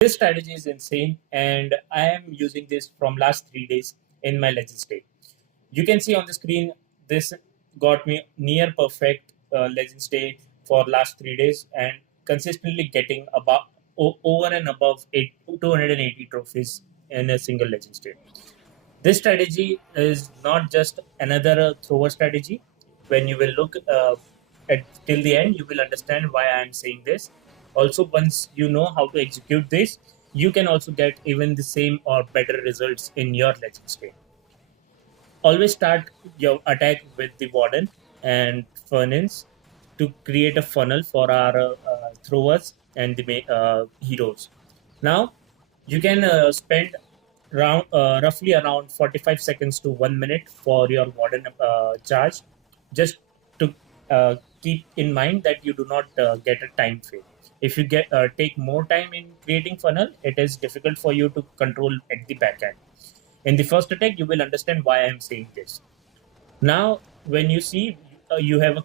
This strategy is insane, and I am using this from last 3 days in my Legend state. You can see on the screen this got me near perfect Legend stay for last 3 days and consistently getting about over and above 280 trophies in a single Legend state. This strategy is not just another thrower strategy. When you will look at till the end, you will understand why I am saying this. Also, once you know how to execute this, you can also get even the same or better results in your legend state. Always start your attack with the warden and furnace to create a funnel for our throwers and the heroes. Now you can spend roughly around 45 seconds to 1 minute for your warden charge, just to keep in mind that you do not get a time fail. If you get take more time in creating funnel, it is difficult for you to control at the back end. In the first attack, you will understand why I am saying this. Now, when you see you have a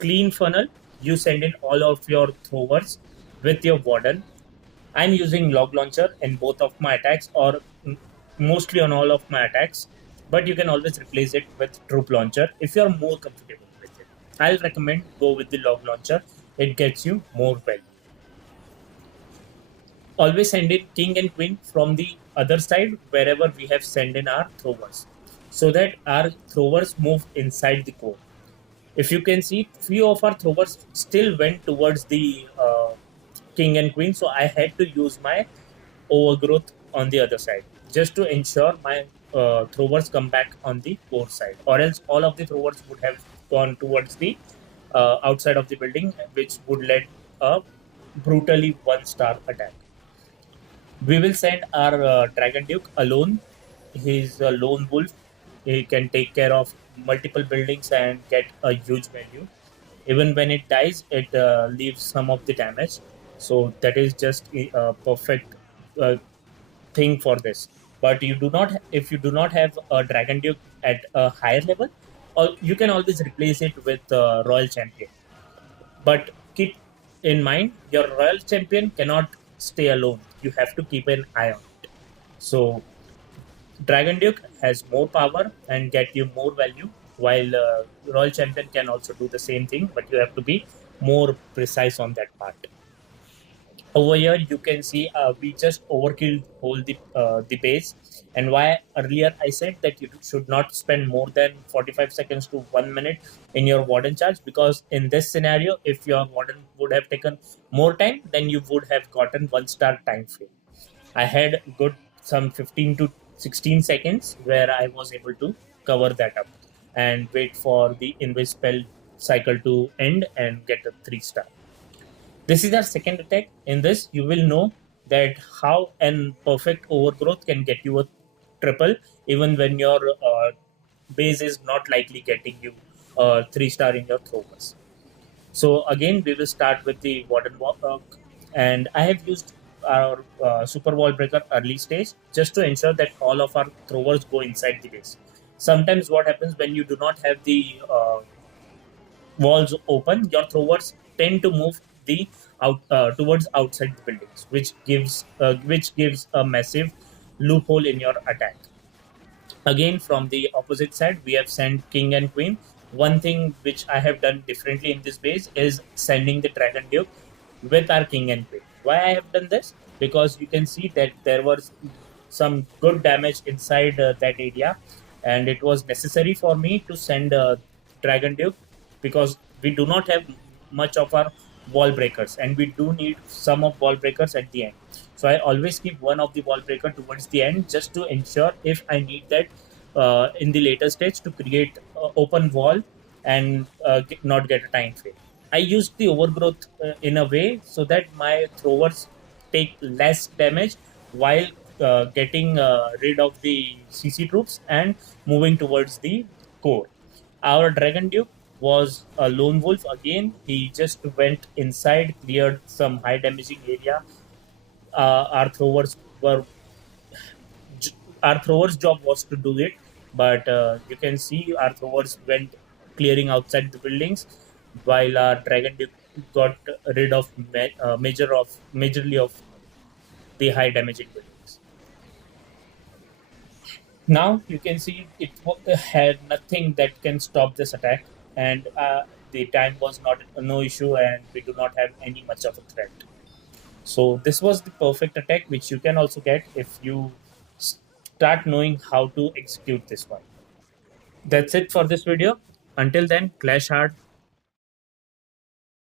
clean funnel, you send in all of your throwers with your warden. I'm using log launcher in both of my attacks, or mostly on all of my attacks, but you can always replace it with troop launcher if you're more comfortable with it. I'll recommend go with the log launcher. It gets you more value. Always send in king and queen from the other side wherever we have sent in our throwers, so that our throwers move inside the core. If you can see, few of our throwers still went towards the king and queen, so I had to use my overgrowth on the other side just to ensure my throwers come back on the core side, or else all of the throwers would have gone towards the outside of the building, which would lead a brutally 1-star attack. We will send our Dragon Duke alone. He's a lone wolf. He can take care of multiple buildings and get a huge value. Even when it dies, it leaves some of the damage. So that is just a perfect uh, thing for this. But you do not, if you do not have a Dragon Duke at a higher level, or you can always replace it with Royal Champion. But keep in mind, your Royal Champion cannot stay alone. You have to keep an eye on it. So Dragon Duke has more power and get you more value, while Royal Champion can also do the same thing, but you have to be more precise on that part. Over here, you can see we just overkilled whole the base. And why earlier I said that you should not spend more than 45 seconds to 1 minute in your warden charge, because in this scenario, if your warden would have taken more time, then you would have gotten 1-star time frame. I had good some 15 to 16 seconds where I was able to cover that up and wait for the invis spell cycle to end and get a 3-star. This is our second attack. In this, you will know that how an perfect overgrowth can get you a triple, even when your base is not likely getting you a 3-star in your throwers. So again, we will start with the warden walk, and I have used our super wall breaker early stage just to ensure that all of our throwers go inside the base. Sometimes what happens when you do not have the walls open, your throwers tend to move the out towards outside the buildings, which gives a massive loophole in your attack. Again, from the opposite side, we have sent king and queen. One thing which I have done differently in this base is sending the dragon duke with our king and queen. Why I have done this? Because you can see that there was some good damage inside that area, and it was necessary for me to send dragon duke, because we do not have much of our wall breakers, and we do need some of wall breakers at the end. So I always keep one of the wall breaker towards the end, just to ensure if I need that in the later stage to create open wall and not get a time fail. I used the overgrowth in a way so that my throwers take less damage while getting rid of the CC troops and moving towards the core. Our Dragon Duke was a lone wolf again. He just went inside, cleared some high damaging area. Our throwers were our throwers' job was to do it, but you can see our throwers went clearing outside the buildings, while our Dragon Duke got rid of majorly of the high damaging buildings. Now you can see had nothing that can stop this attack, and the time was not no issue, and we do not have any much of a threat. So this was the perfect attack, which you can also get if you start knowing how to execute this one. That's it for this video. Until then, clash hard,